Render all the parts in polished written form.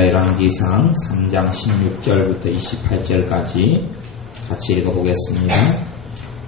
열왕기상 3장 16절부터 28절까지 같이 읽어보겠습니다.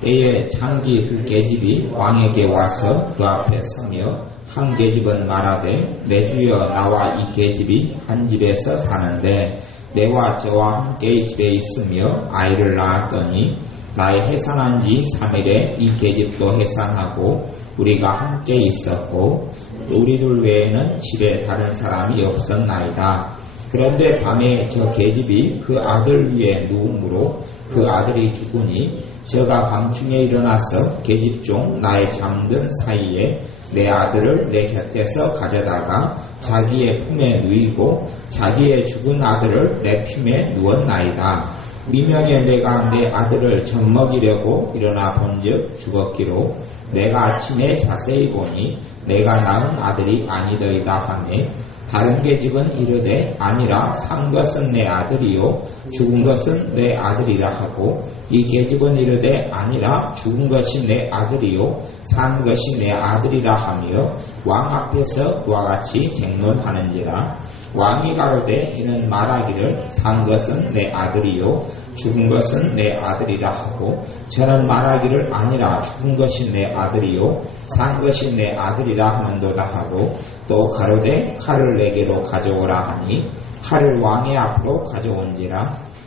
때에 창기 두 계집이 왕에게 와서 그 앞에 서며 한 계집은 말하되 내 주여 나와 이 계집이 한 집에서 사는데 내와 저와 함께 이 집에 있으며 아이를 낳았더니 나의 해산한 지 3일에 이 계집도 해산하고 우리가 함께 있었고 우리 둘 외에는 집에 다른 사람이 없었나이다. 그런데 밤에 저 계집이 그 아들 위에 누움으로 그 아들이 죽으니 저가 밤중에 일어나서 계집 중 나의 잠든 사이에 내 아들을 내 곁에서 가져다가 자기의 품에 누이고 자기의 죽은 아들을 내 품에 누웠나이다. 미명에 내가 내 아들을 젖먹이려고 일어나 본즉 죽었기로 내가 아침에 자세히 보니 내가 낳은 아들이 아니더이다 하매 다른 계집은 이르되 아니라 산 것은 내 아들이요 죽은 것은 내 아들이라 하고 이 계집은 이르되 아니라 죽은 것이 내 아들이요 산 것이 내 아들이라 하며 왕 앞에서 그와 같이 쟁론하는지라. 왕이 가로되 이는 말하기를 산 것은 내 아들이요 죽은 것은 내 아들이라 하고 저는 말하기를 아니라 죽은 것이 내 아들이요 산 것이 내 아들이라 하는도다 하고 또 가로되 칼을 내게로 가져오라 하니 칼을 왕의 앞으로 가져온지라.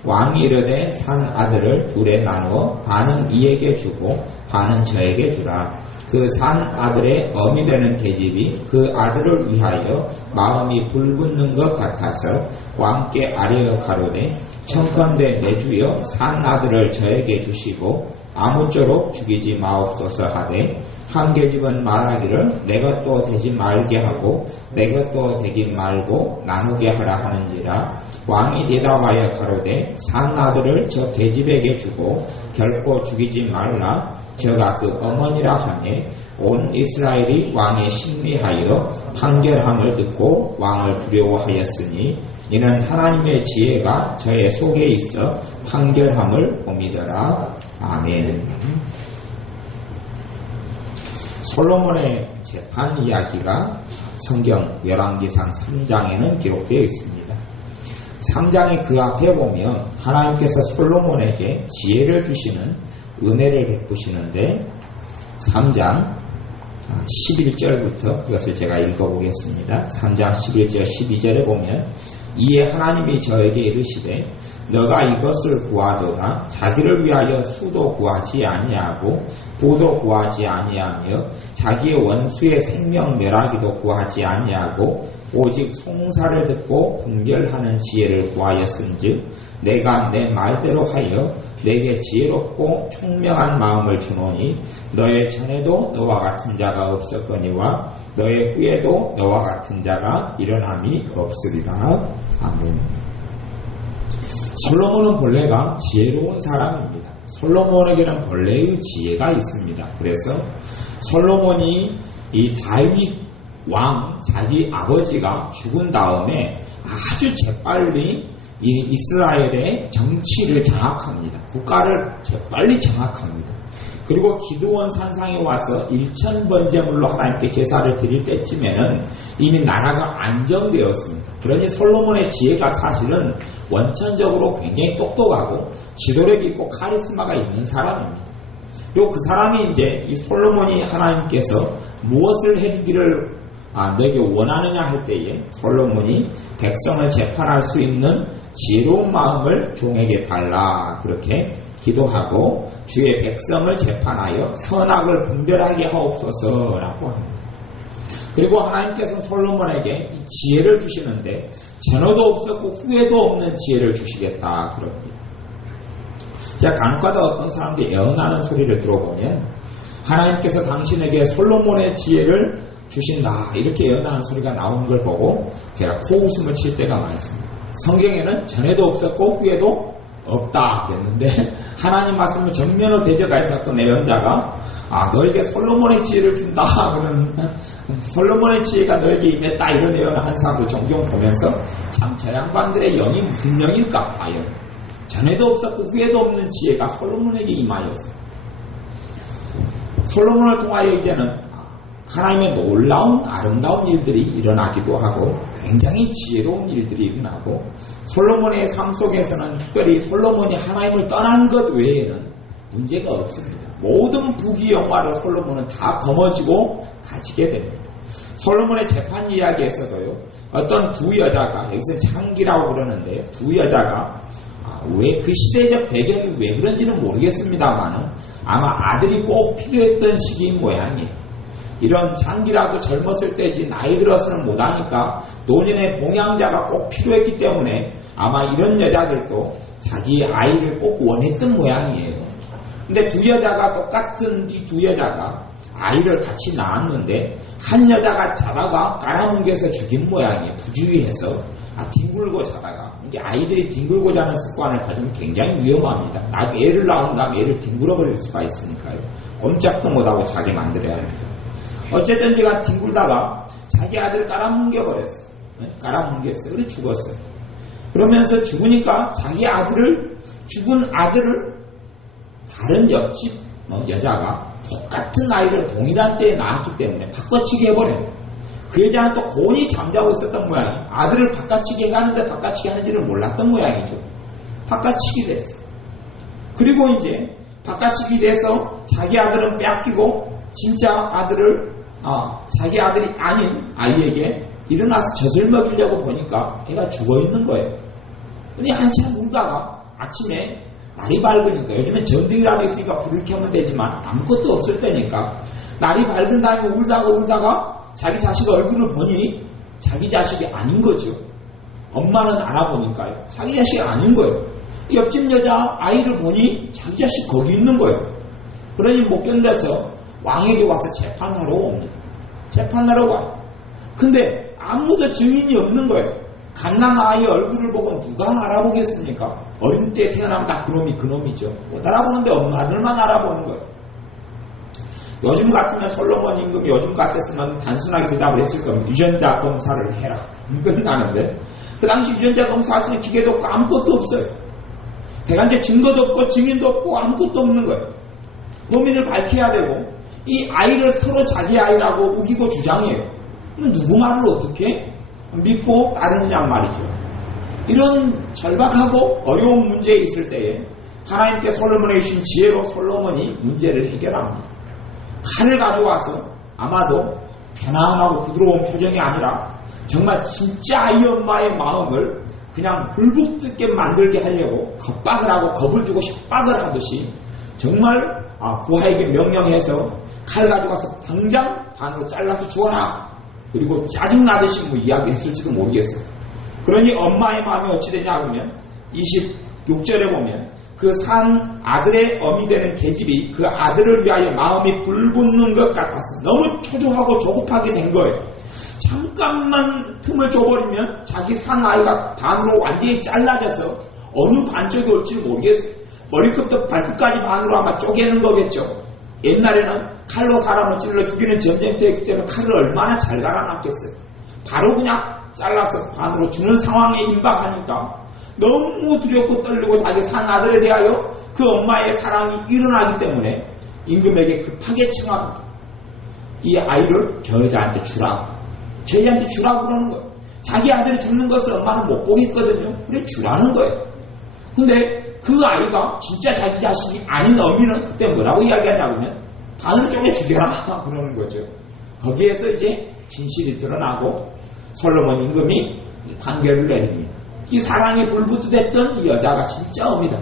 왕이 이르되 산 아들을 둘에 나누어 반은 이에게 주고 반은 저에게 주라. 그 산 아들의 어미 되는 계집이 그 아들을 위하여 마음이 불붙는 것 같아서 왕께 아뢰어 가로되 청컨대 내 주여 산 아들을 저에게 주시고 아무쪼록 죽이지 마옵소서 하되 한 계집은 말하기를 내 것도 되지 말게 하고 내 것도 되지 말고 나누게 하라 하는지라. 왕이 대답하여 가로되 산 아들을 저 계집에게 주고 결코 죽이지 말라. 저가 그 어머니라 하매 온 이스라엘이 왕에 신뢰하여 판결함을 듣고 왕을 두려워하였으니 이는 하나님의 지혜가 저의 속에 있어 판결함을 봄이더라. 아멘. 솔로몬의 재판 이야기가 성경 열왕기상 3장에는 기록되어 있습니다. 3장의 그 앞에 보면 하나님께서 솔로몬에게 지혜를 주시는 은혜를 베푸시는데 3장 11절부터 그것을 제가 읽어보겠습니다. 3장 11절 12절에 보면 이에 하나님이 저에게 이르시되 너가 이것을 구하도다. 자기를 위하여 수도 구하지 아니하고 부도 구하지 아니하며 자기의 원수의 생명 멸하기도 구하지 아니하고 오직 송사를 듣고 분별하는 지혜를 구하였은즉 내가 내 말대로 하여 내게 지혜롭고 총명한 마음을 주노니 너의 전에도 너와 같은 자가 없었거니와 너의 후에도 너와 같은 자가 일어남이 없으리라. 아멘. 솔로몬은 본래가 지혜로운 사람입니다. 솔로몬에게는 본래의 지혜가 있습니다. 그래서 솔로몬이 이 다윗 왕 자기 아버지가 죽은 다음에 아주 재빨리 이 이스라엘의 정치를 장악합니다. 국가를 재빨리 장악합니다. 그리고 기드온 산상에 와서 1000번제물로 하나님께 제사를 드릴 때쯤에는 이미 나라가 안정되었습니다. 그러니 솔로몬의 지혜가 사실은 원천적으로 굉장히 똑똑하고 지도력 있고 카리스마가 있는 사람입니다. 그리고 그 사람이 이제 이 솔로몬이 하나님께서 무엇을 해주기를 너에게 원하느냐 할 때에 솔로몬이 백성을 재판할 수 있는 지혜로운 마음을 종에게 달라 그렇게 기도하고 주의 백성을 재판하여 선악을 분별하게 하옵소서라고 합니다. 그리고 하나님께서 솔로몬에게 이 지혜를 주시는데 전에도 없었고 후에도 없는 지혜를 주시겠다 그럽니다. 제가 간혹가다 어떤 사람들이 애언하는 소리를 들어보면 하나님께서 당신에게 솔로몬의 지혜를 주신다 이렇게 애언하는 소리가 나오는 걸 보고 제가 코웃음을 칠 때가 많습니다. 성경에는 전에도 없었고 후에도 없다 그랬는데 하나님 말씀을 전면으로 대적하였었던 애언자가 너에게 솔로몬의 지혜를 준다 그러는 솔로몬의 지혜가 너에게 임했다 이런 애언을 한 사람도 종종 보면서 참 저 양반들의 영이 무슨 영일까 과연 전에도 없었고 후에도 없는 지혜가 솔로몬에게 임하였어. 솔로몬을 통하여 이제는 하나님의 놀라운 아름다운 일들이 일어나기도 하고 굉장히 지혜로운 일들이 일어나고 솔로몬의 삶 속에서는 특별히 솔로몬이 하나님을 떠난 것 외에는 문제가 없습니다. 모든 부귀 영화를 솔로몬은 다 거머쥐고 가지게 됩니다. 솔로몬의 재판 이야기에서도요, 어떤 두 여자가, 여기서 창기라고 그러는데, 두 여자가, 왜 그 시대적 배경이 왜 그런지는 모르겠습니다만, 아마 아들이 꼭 필요했던 시기인 모양이에요. 이런 장기라도 젊었을 때지 나이 들어서는 못하니까 노년의 봉양자가 꼭 필요했기 때문에 아마 이런 여자들도 자기 아이를 꼭 원했던 모양이에요. 근데 두 여자가 똑같은 이 두 여자가 아이를 같이 낳았는데 한 여자가 자다가 깔아뭉개서 죽인 모양이에요. 부주의해서 뒹굴고 자다가. 이게 아이들이 뒹굴고 자는 습관을 가지면 굉장히 위험합니다. 애를 낳은 다음에 애를 뒹굴어 버릴 수가 있으니까요. 꼼짝도 못하고 자게 만들어야 합니다. 어쨌든 제가 뒹굴다가 자기 아들을 깔아뭉개버렸어요. 깔아뭉개었어요. 그래 죽었어요. 그러면서 죽으니까 자기 아들을, 죽은 아들을 다른 옆집 여자가 똑같은 아이를 동일한 때에 낳았기 때문에 바꿔치기 해버려요. 그 여자는 또 곤히 잠자고 있었던 모양이에요. 아들을 바꿔치기 해가는데 바꿔치기 하는지를 몰랐던 모양이죠. 바꿔치기 됐어요. 그리고 이제 바꿔치기 돼서 자기 아들은 뺏기고 진짜 아들을 자기 아들이 아닌 아이에게 일어나서 젖을 먹이려고 보니까 애가 죽어있는 거예요. 근데 한참 울다가 아침에 날이 밝으니까, 요즘엔 전등이라도 있으니까 불을 켜면 되지만 아무것도 없을 때니까 날이 밝은 다음에 울다가 자기 자식 얼굴을 보니 자기 자식이 아닌 거죠. 엄마는 알아보니까요, 자기 자식이 아닌 거예요. 옆집 여자 아이를 보니 자기 자식 거기 있는 거예요. 그러니 못 견뎌서 왕에게 와서 재판하러 옵니다. 재판하러 와요. 근데 아무도 증인이 없는 거예요. 갓난 아이 얼굴을 보고 누가 알아보겠습니까? 어린 때 태어나면 다 그놈이죠. 못 알아보는데 엄마들만 알아보는 거예요. 요즘 같으면 솔로몬 임금이 요즘 같았으면 단순하게 대답을 했을 겁니다. 유전자 검사를 해라. 끝나는데 그 당시 유전자 검사할 수 있는 기계도 없고 아무것도 없어요. 대간제 증거도 없고 증인도 없고 아무것도 없는 거예요. 범인을 밝혀야 되고 이 아이를 서로 자기 아이라고 우기고 주장해요. 누구 말을 어떻게 믿고 따르느냐 말이죠. 이런 절박하고 어려운 문제에 있을 때에 하나님께 솔로몬에게 주신 지혜로 솔로몬이 문제를 해결합니다. 칼을 가져와서 아마도 편안하고 부드러운 표정이 아니라 정말 진짜 아이 엄마의 마음을 그냥 불붙게 만들게 하려고 겁박을 하고 겁을 주고 협박을 하듯이 정말 부하에게 명령해서 칼 가져가서 당장 반으로 잘라서 주어라. 그리고 짜증나듯이 이야기했을지도 모르겠어요. 그러니 엄마의 마음이 어찌 되냐 하면 26절에 보면 그 산 아들의 어미 되는 계집이 그 아들을 위하여 마음이 불붙는 것 같아서 너무 초조하고 조급하게 된 거예요. 잠깐만 틈을 줘버리면 자기 산 아이가 반으로 완전히 잘라져서 어느 반쪽이 올지 모르겠어요. 머리끝부터 발끝까지 반으로 아마 쪼개는 거겠죠. 옛날에는 칼로 사람을 찔러 죽이는 전쟁터였기 때문에 칼을 얼마나 잘 갈아놨겠어요. 바로 그냥 잘라서 반으로 주는 상황에 임박하니까 너무 두렵고 떨리고 자기 산 아들에 대하여 그 엄마의 사랑이 일어나기 때문에 임금에게 급하게 청합니다. 이 아이를 저자한테 주라고. 저자한테 주라고 그러는 거예요. 자기 아들이 죽는 것을 엄마는 못 보겠거든요. 그래 주라는 거예요. 근데 그 아이가 진짜 자기 자식이 아닌 어미는 그때 뭐라고 이야기하냐면 반으로 쪼개 죽여라 그러는 거죠. 거기에서 이제 진실이 드러나고 솔로몬 임금이 판결을 내립니다. 이 사랑에 불붙었던 이 여자가 진짜 어미다.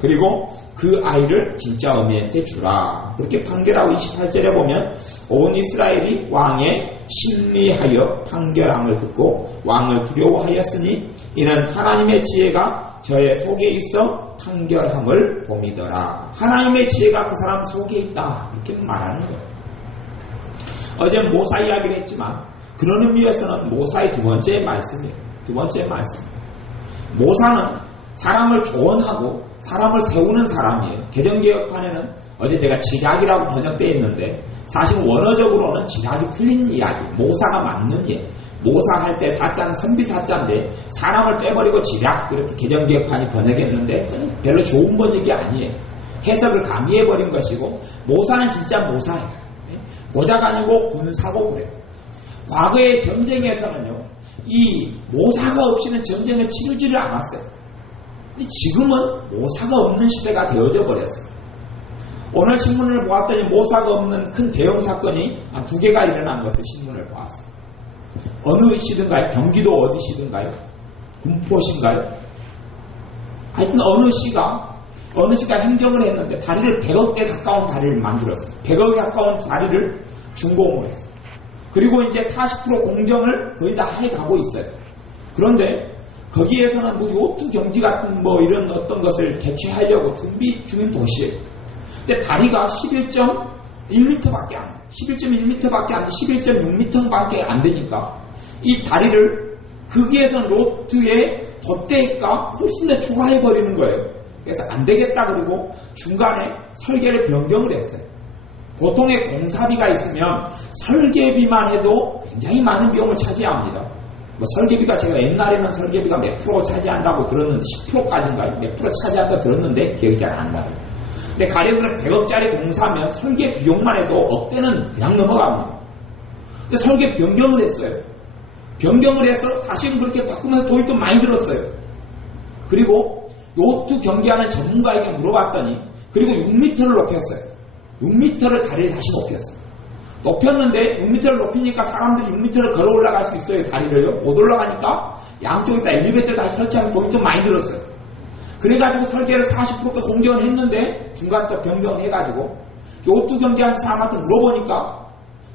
그리고 그 아이를 진짜 어미한테 주라. 그렇게 판결하고 28절에 보면 온 이스라엘이 왕의 신리하여 판결함을 듣고 왕을 두려워하였으니 이는 하나님의 지혜가 저의 속에 있어 판결함을 봄이더라. 하나님의 지혜가 그 사람 속에 있다. 이렇게 말하는 거예요. 어제 모사 이야기를 했지만 그런 의미에서는 모사의 두 번째 말씀이에요. 두 번째 말씀. 모사는 사람을 조언하고 사람을 세우는 사람이에요. 개정개혁판에는 어제 제가 지략이라고 번역되어 있는데 사실 원어적으로는 지략이 틀린 이야기, 모사가 맞는 예. 모사할 때 사자는 선비사자인데 사람을 빼버리고 지략 그렇게 개정개혁판이 번역했는데 별로 좋은 번역이 아니에요. 해석을 가미해버린 것이고 모사는 진짜 모사예요. 고작 아니고 군사고 그래요. 과거의 전쟁에서는요, 이 모사가 없이는 전쟁을 치르지를 않았어요. 지금은 모사가 없는 시대가 되어져 버렸어요. 오늘 신문을 보았더니 모사가 없는 큰 대형 사건이 2개가 일어난 것을 신문을 보았어요. 어느 시든가요? 경기도 어디시든가요? 군포시인가요? 하여튼 어느 시가 행정을 했는데 다리를 100억대 가까운 다리를 만들었어요. 100억에 가까운 다리를 준공을 했어요. 그리고 이제 40% 공정을 거의 다 해가고 있어요. 그런데 거기에서는 뭐 요트 경지 같은 뭐 이런 어떤 것을 개최하려고 준비 중인 도시예요. 근데 다리가 11.1m밖에 안 돼요. 11.1m밖에 안 돼. 11.6m밖에 안 되니까 이 다리를 거기에서 로트의 덧대가 훨씬 더 초과해버리는 거예요. 그래서 안 되겠다 그러고 중간에 설계를 변경을 했어요. 보통의 공사비가 있으면 설계비만 해도 굉장히 많은 비용을 차지합니다. 뭐 설계비가 제가 옛날에는 설계비가 몇 프로 차지한다고 들었는데 10%까지인가요? 몇 프로 차지한다고 들었는데 기억이 잘 안 나요. 근데 가령은 100억짜리 공사면 설계 비용만 해도 억대는 그냥 넘어갑니다. 근데 설계 변경을 했어요. 변경을 해서 다시는 그렇게 바꾸면서 돈이 좀 많이 들었어요. 그리고 요트 경기하는 전문가에게 물어봤더니 그리고 6m를 높였어요. 6m를 다리를 다시 높였어요. 높였는데 6m를 높이니까 사람들이 6m를 걸어 올라갈 수 있어요. 다리를요. 못 올라가니까 양쪽에다 엘리베이터를 다시 설치하면 돈이 좀 많이 들었어요. 그래가지고 설계를 40% 공정을 했는데 중간에 또 변경을 해가지고 요트 경기하는 사람한테 물어보니까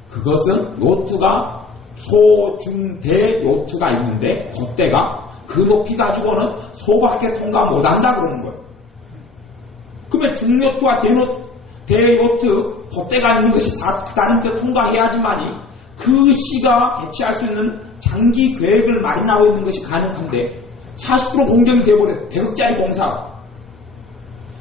그것은 요트가 소, 중, 대 요트가 있는데 그때가 그 높이 가지고는 소밖에 통과 못한다 그러는 거예요. 그러면 중요트와 대요트 덧대가 있는 것이 다른 데 통과해야지만이 그 시가 개최할 수 있는 장기 계획을 마련하고 있는 것이 가능한데 40% 공정이 되어버렸어요. 100억짜리 공사.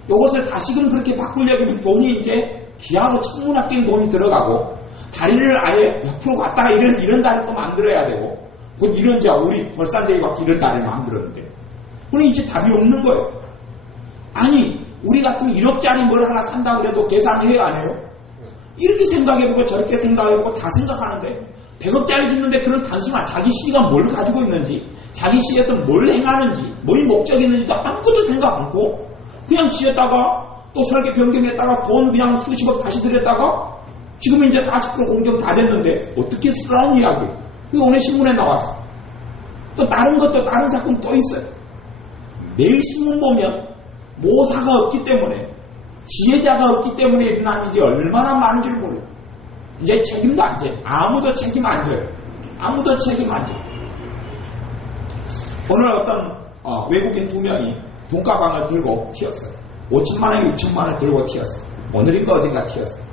이것을 다시금 그렇게 바꾸려면 돈이 이제 기하로 천문학적인 돈이 들어가고 다리를 아예 몇 프로 갔다가 이런 다리를 또 만들어야 되고 곧 이런 우리 벌산대기 같이 이런 다리를 만들었는데 그럼 이제 답이 없는 거예요. 아니 우리 같으면 1억짜리 뭘 하나 산다고 그래도 계산해요 안 해요? 이렇게 생각해보고 저렇게 생각해보고 다 생각하는데 100억짜리 짓는데 그런 단순한 자기 시가 뭘 가지고 있는지 자기 시에서 뭘 행하는지 뭘 목적이 있는지도 아무것도 생각 않고 그냥 지었다가 또 설계 변경했다가 돈 그냥 수십억 다시 들였다가 지금 이제 40% 공정 다 됐는데 어떻게 쓰라는 이야기. 그게 오늘 신문에 나왔어. 또 다른 것도 다른 사건 또 있어요. 매일 신문 보면 모사가 없기 때문에 지혜자가 없기 때문에 일어난 일이 얼마나 많은지를 몰라요. 이제 책임도 안 져요. 아무도 책임 안 져요. 아무도 책임 안 져요. 오늘 어떤 외국인 2명이 돈가방을 들고 튀었어요. 5천만원, 6천만원 들고 튀었어요. 오늘인가 어젠가 튀었어요.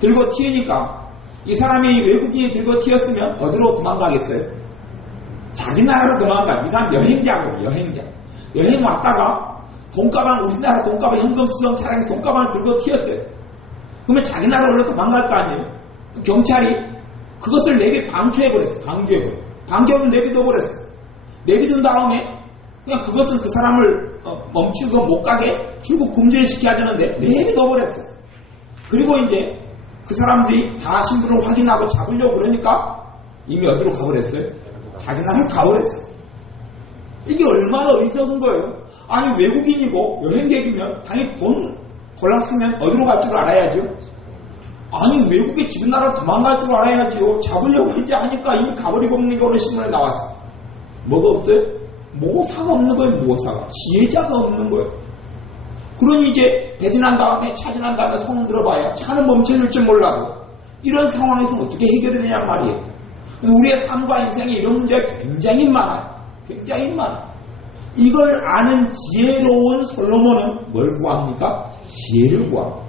들고 튀니까 이 사람이 외국인이 들고 튀었으면 어디로 도망가겠어요? 자기 나라로 도망가요. 이 사람 여행자고 여행자. 여행 왔다가 돈가방 우리나라 돈가방 현금 수령 차량에서 돈가방을 들고 튀었어요. 그러면 자기 나라로 도망갈 거 아니에요? 경찰이 그것을 내비 방조해버렸어요. 방조해버렸어요. 내비둬버렸어요. 내비둔 다음에 그냥 그것은 그 사람을 멈추고 못 가게 출국 금지를 시켜야 되는데 내비둬버렸어요. 그리고 이제 그 사람들이 다 신분을 확인하고 잡으려고 그러니까 이미 어디로 가버렸어요? 자기 나라로 가버렸어요. 이게 얼마나 어리석은 거예요. 아니 외국인이고 여행객이면 당연히 돈 골랐으면 어디로 갈 줄 알아야죠. 아니 외국에 지금 나라로 도망갈 줄 알아야지요. 잡으려고 이제 하니까 이미 가버리고 없는 게 오늘 신문에 나왔어. 뭐가 없어요? 모사가 없는 거예요. 모사가. 지혜자가 없는 거예요. 그러니 이제 배진한 다음에 차진한 다음에 손을 들어봐야 차는 멈춰줄 줄 몰라도 이런 상황에서 어떻게 해결이 되냔 말이에요. 우리의 삶과 인생에 이런 문제가 굉장히 많아요. 굉장히 많아요. 이걸 아는 지혜로운 솔로몬은 뭘 구합니까? 지혜를 구합니다.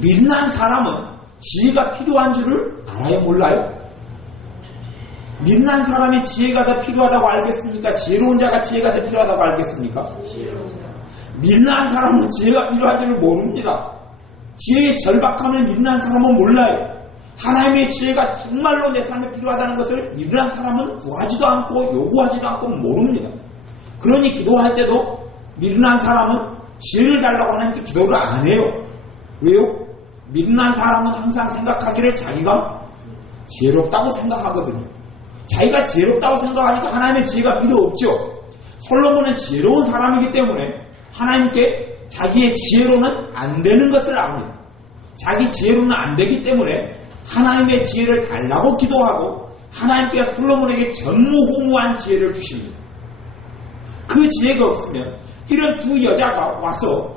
미련한 사람은 지혜가 필요한 줄을 알아요? 몰라요? 미련한 사람이 지혜가 더 필요하다고 알겠습니까? 지혜로운 자가 지혜가 더 필요하다고 알겠습니까? 미련한 사람은 지혜가 필요한 줄을 모릅니다. 지혜의 절박함을 미련한 사람은 몰라요. 하나님의 지혜가 정말로 내 삶에 필요하다는 것을 미련한 사람은 구하지도 않고 요구하지도 않고 모릅니다. 그러니 기도할 때도 미련한 사람은 지혜를 달라고 하나님께 기도를 안 해요. 왜요? 미련한 사람은 항상 생각하기를 자기가 지혜롭다고 생각하거든요. 자기가 지혜롭다고 생각하니까 하나님의 지혜가 필요 없죠. 솔로몬은 지혜로운 사람이기 때문에 하나님께 자기의 지혜로는 안 되는 것을 압니다. 자기 지혜로는 안 되기 때문에 하나님의 지혜를 달라고 기도하고 하나님께서 솔로몬에게 전무후무한 지혜를 주십니다. 그 지혜가 없으면 이런 두 여자가 와서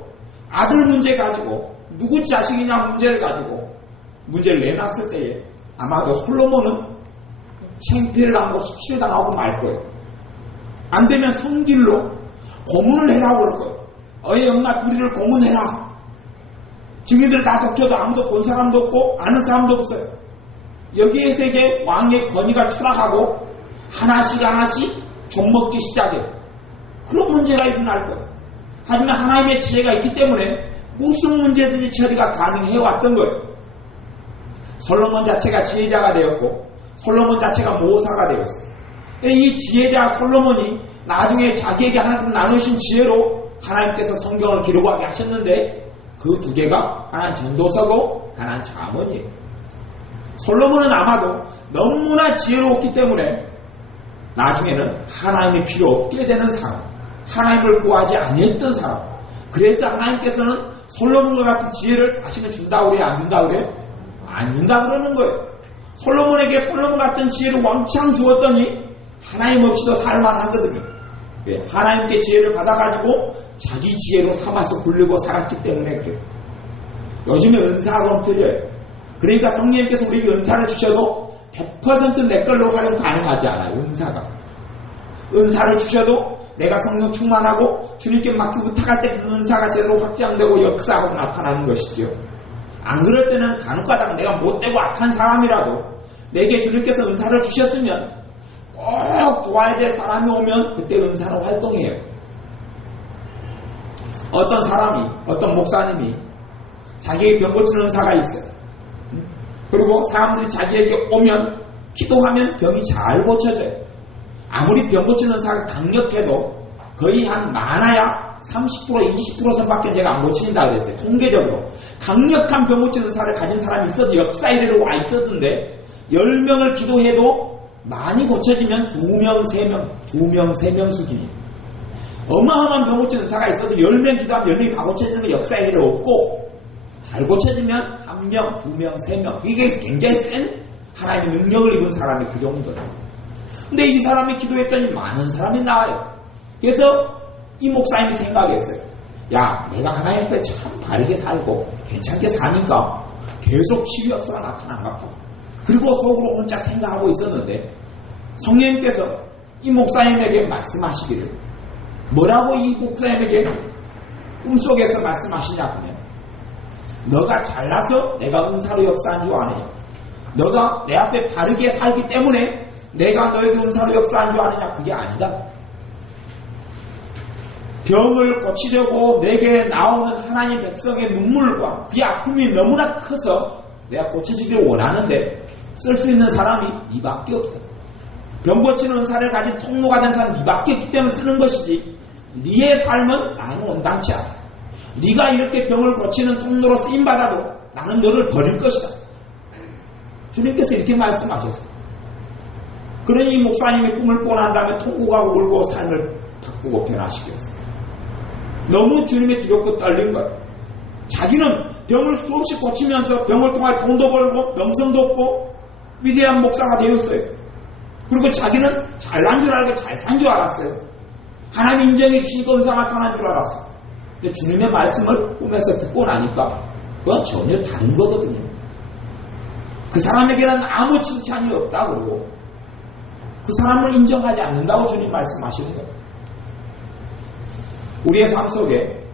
아들 문제 가지고 누구 자식이냐 문제를 가지고 문제를 내놨을 때에 아마도 솔로몬은 창피를 당하고 수치당하고 말 거예요. 안 되면 성길로 고문을 해라고 그럴 거예요. 어이 엄마 둘이를 고문해라. 증인들 다 섞여도 아무도 본 사람도 없고 아는 사람도 없어요. 여기에서 이제 왕의 권위가 추락하고 하나씩 좀먹기 시작해요. 그런 문제가 일어날 거예요. 하지만 하나님의 지혜가 있기 때문에 무슨 문제든지 처리가 가능해왔던 거예요. 솔로몬 자체가 지혜자가 되었고 솔로몬 자체가 모사가 되었어요. 이 지혜자 솔로몬이 나중에 자기에게 하나님 나누신 지혜로 하나님께서 성경을 기록하게 하셨는데 그 두 개가 하나는 전도서고 하나는 잠언이에요. 솔로몬은 아마도 너무나 지혜로웠기 때문에 나중에는 하나님이 필요 없게 되는 사람, 하나님을 구하지 아니했던 사람. 그래서 하나님께서는 솔로몬과 같은 지혜를 다시는 준다고 그래요? 안 준다고 그래요? 안 준다 그러는 거예요. 솔로몬에게 솔로몬 같은 지혜를 왕창 주었더니 하나님 없이도 살만하거든요. 하나님께 지혜를 받아가지고 자기 지혜로 삼아서 굴리고 살았기 때문에 그래요. 요즘에 은사가 좀 틀려요. 그러니까 성령님께서 우리에게 은사를 주셔도 100% 내 걸로 활용 가능하지 않아요. 은사를 주셔도 내가 성령 충만하고 주님께 맡기고 부탁할 때 그 은사가 제대로 확장되고 역사하고 나타나는 것이죠. 안 그럴 때는 간혹가다가 내가 못되고 악한 사람이라도 내게 주님께서 은사를 주셨으면 꼭 도와야 될 사람이 오면 그때 은사는 활동해요. 어떤 사람이, 어떤 목사님이 자기에게 병 고치는 은사가 있어요. 그리고 사람들이 자기에게 오면 기도하면 병이 잘 고쳐져요. 아무리 병 고치는 은사가 강력해도 거의 한 많아야 30% 20% 선밖에 제가 안 고친다 그랬어요. 통계적으로. 강력한 병 고치는 은사를 가진 사람이 있어도 역사 이래로 와 있었는데 10명을 기도해도 많이 고쳐지면 2명, 3명 수준이에요. 어마어마한 병 고치는 은사가 있어도 10명 기도하면 10명이 다 고쳐지는 건 역사 이래로 없고 잘 고쳐지면 1명, 2명, 3명. 이게 굉장히 센 하나님의 능력을 입은 사람이 그 정도예요. 근데 이 사람이 기도했더니 많은 사람이 나와요. 그래서 이 목사님이 생각했어요. 야, 내가 하나님 앞에 참 바르게 살고 괜찮게 사니까 계속 치유 역사가 나타난가 봐. 그리고 속으로 혼자 생각하고 있었는데 성령님께서 이 목사님에게 말씀하시기를 뭐라고 이 목사님에게 꿈속에서 말씀하시냐 하면 너가 잘나서 내가 은사로 역사한 줄 아느냐? 너가 내 앞에 바르게 살기 때문에 내가 너에게 은사로 역사한 줄 아느냐? 그게 아니다. 병을 고치려고 내게 나오는 하나님 백성의 눈물과 그의 아픔이 너무나 커서 내가 고쳐지기를 원하는데 쓸 수 있는 사람이 니밖에 없다. 병 고치는 은사를 가진 통로가 된 사람이 니밖에 없기 때문에 쓰는 것이지 니의 삶은 나는 온당치 않다. 네가 이렇게 병을 고치는 통로로 쓰임받아도 나는 너를 버릴 것이다. 주님께서 이렇게 말씀하셨어요. 그러니 이 목사님이 꿈을 꾸고 난 다음에 통곡하고 울고 삶을 바꾸고 변화시켰어요. 너무 주님의 두렵고 떨린 거예요. 자기는 병을 수없이 고치면서 병을 통해 돈도 벌고 명성도 얻고 위대한 목사가 되었어요. 그리고 자기는 잘난 줄 알고 잘 산 줄 알았어요. 하나님 인정해 주시니까 은사가 나타난 줄 알았어요. 근데 주님의 말씀을 꿈에서 듣고 나니까 그건 전혀 다른 거거든요. 그 사람에게는 아무 칭찬이 없다 그러고 그 사람을 인정하지 않는다고 주님 말씀하시는 거예요. 우리의 삶 속에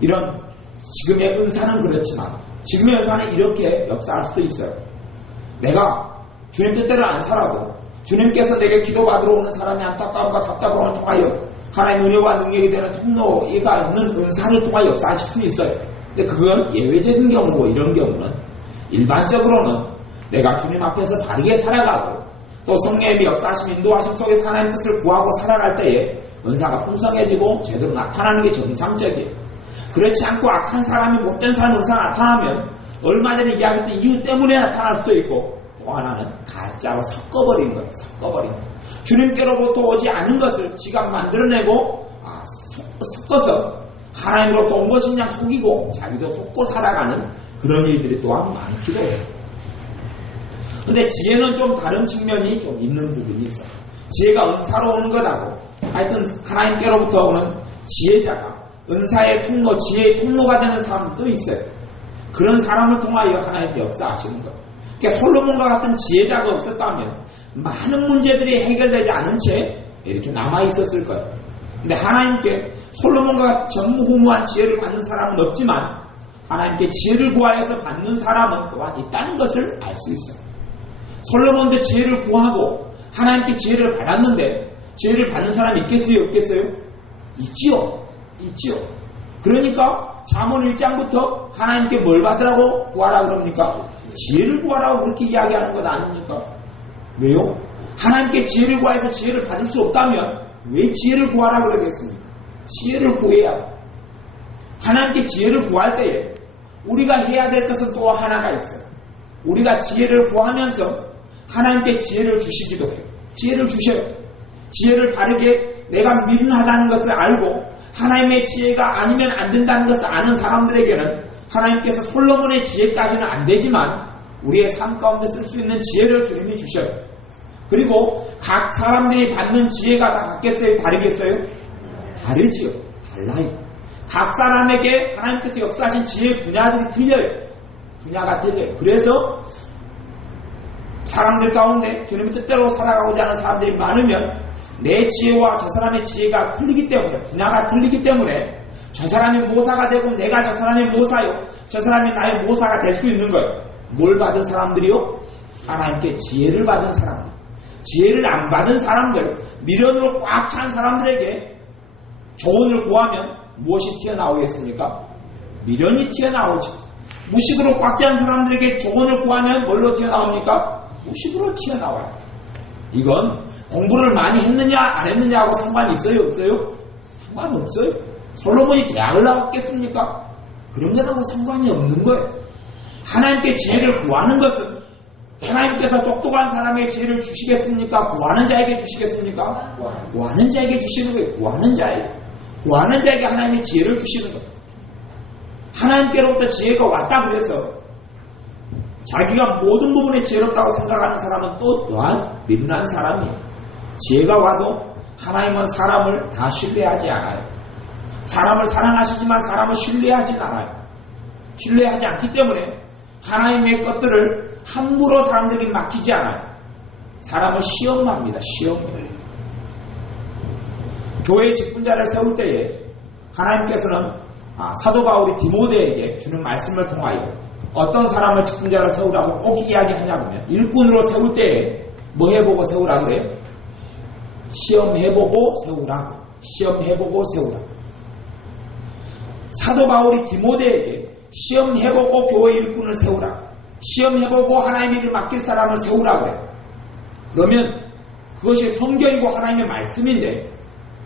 이런 지금의 은사는 그렇지만 지금의 은사는 이렇게 역사할 수도 있어요. 내가 주님 뜻대로 안 살아도 주님께서 내게 기도받으러 오는 사람이 안타까움과 답답함을 통하여 하나님의 은혜와 능력이 되는 통로가 있는 은사를 통하여 역사하실 수는 있어요. 근데 그건 예외적인 경우고 이런 경우는 일반적으로는 내가 주님 앞에서 바르게 살아가고 또 성령의 역사하심 인도하심 속에서 하나님의 뜻을 구하고 살아갈 때에 은사가 풍성해지고 제대로 나타나는 게 정상적이에요. 그렇지 않고 악한 사람이 못된 사람 은사가 나타나면 얼마 전에 이야기했던 이유 때문에 나타날 수도 있고, 또 하나는 가짜로 섞어버린 거예요. 섞어버린 거. 주님께로부터 오지 않은 것을 지가 만들어내고 섞어서 하나님으로부터 온 것인 그냥 속이고 자기도 속고 살아가는 그런 일들이 또한 많기도 해요. 근데 지혜는 좀 다른 측면이 좀 있는 부분이 있어요. 지혜가 은사로 오는 것하고, 하여튼 하나님께로부터 오는 지혜자가 은사의 통로, 지혜의 통로가 되는 사람도 있어요. 그런 사람을 통하여 하나님께 역사하시는 거예요. 그러니까 솔로몬과 같은 지혜자가 없었다면 많은 문제들이 해결되지 않은 채 이렇게 남아있었을 거예요. 근데 하나님께 솔로몬과 같은 전무후무한 지혜를 받는 사람은 없지만 하나님께 지혜를 구하여서 받는 사람은 또한 있다는 것을 알 수 있어요. 솔로몬도 지혜를 구하고 하나님께 지혜를 받았는데 지혜를 받는 사람이 있겠어요? 없겠어요? 있지요. 그러니까 잠언 1장부터 하나님께 뭘 받으라고 구하라 그럽니까? 지혜를 구하라고 그렇게 이야기하는 것 아닙니까? 왜요? 하나님께 지혜를 구해서 지혜를 받을 수 없다면 왜 지혜를 구하라 그러겠습니까? 지혜를 구해야 하나님께 지혜를 구할 때에 우리가 해야 될 것은 또 하나가 있어요. 우리가 지혜를 구하면서 하나님께 지혜를 주시기도 해요. 지혜를 주셔요. 지혜를 바르게 내가 미련하다는 것을 알고 하나님의 지혜가 아니면 안 된다는 것을 아는 사람들에게는 하나님께서 솔로몬의 지혜까지는 안 되지만 우리의 삶 가운데 쓸 수 있는 지혜를 주님이 주셔요. 그리고 각 사람들이 받는 지혜가 다 같겠어요? 다르겠어요? 다르지요. 달라요. 각 사람에게 하나님께서 역사하신 지혜의 분야들이 틀려요. 분야가 틀려요. 그래서 사람들 가운데 주님의 뜻대로 살아가고자 하는 사람들이 많으면 내 지혜와 저 사람의 지혜가 틀리기 때문에, 분야가 틀리기 때문에 저 사람이 모사가 되고 내가 저 사람의 모사요, 저 사람이 나의 모사가 될 수 있는 거예요. 뭘 받은 사람들이요? 하나님께 지혜를 받은 사람들. 지혜를 안 받은 사람들, 미련으로 꽉 찬 사람들에게 조언을 구하면 무엇이 튀어나오겠습니까? 미련이 튀어나오죠. 무식으로 꽉 찬 사람들에게 조언을 구하면 뭘로 튀어나옵니까? 무식으로 튀어나와요. 이건 공부를 많이 했느냐 안 했느냐하고 상관이 있어요? 없어요? 상관없어요. 솔로몬이 대학을 나왔겠습니까? 그런 것하고 상관이 없는 거예요. 하나님께 지혜를 구하는 것은 하나님께서 똑똑한 사람에게 지혜를 주시겠습니까? 구하는 자에게 주시겠습니까? 구하는 자에게 주시는 거예요. 구하는 자에게 하나님의 지혜를 주시는 거예요. 하나님께로부터 지혜가 왔다 그래서 자기가 모든 부분에 지혜롭다고 생각하는 사람은 또 또한 미련한 사람이에요. 지혜가 와도 하나님은 사람을 다 신뢰하지 않아요. 사람을 사랑하시지만 사람을 신뢰하진 않아요. 신뢰하지 않기 때문에 하나님의 것들을 함부로 사람들에게 맡기지 않아요. 사람을 시험합니다. 교회의 직분자를 세울 때에 하나님께서는 사도 바울이 디모데에게 주는 말씀을 통하여 어떤 사람을 직분자로 세우라고 꼭 이야기하냐면 일꾼으로 세울 때에 뭐 해보고 세우라 그래요? 시험해보고 세우라고. 사도 바울이 디모데에게 시험해보고 교회 일꾼을 세우라. 시험해보고 하나님의 일을 맡길 사람을 세우라고 해요. 그러면 그것이 성경이고 하나님의 말씀인데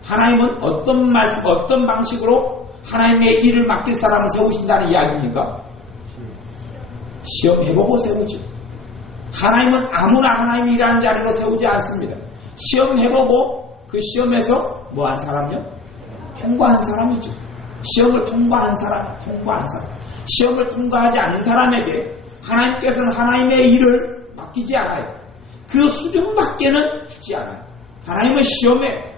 하나님은 어떤 말씀, 어떤 방식으로 하나님의 일을 맡길 사람을 세우신다는 이야기입니까? 시험해보고 세우죠. 하나님은 아무나 하나님이 일하는 자리로 세우지 않습니다. 시험해보고 그 시험에서 뭐한 사람이요? 통과한 사람이죠. 시험을 통과한 사람. 시험을 통과하지 않은 사람에게 하나님께서는 하나님의 일을 맡기지 않아요. 그 수준밖에는 주지 않아요. 하나님은 시험에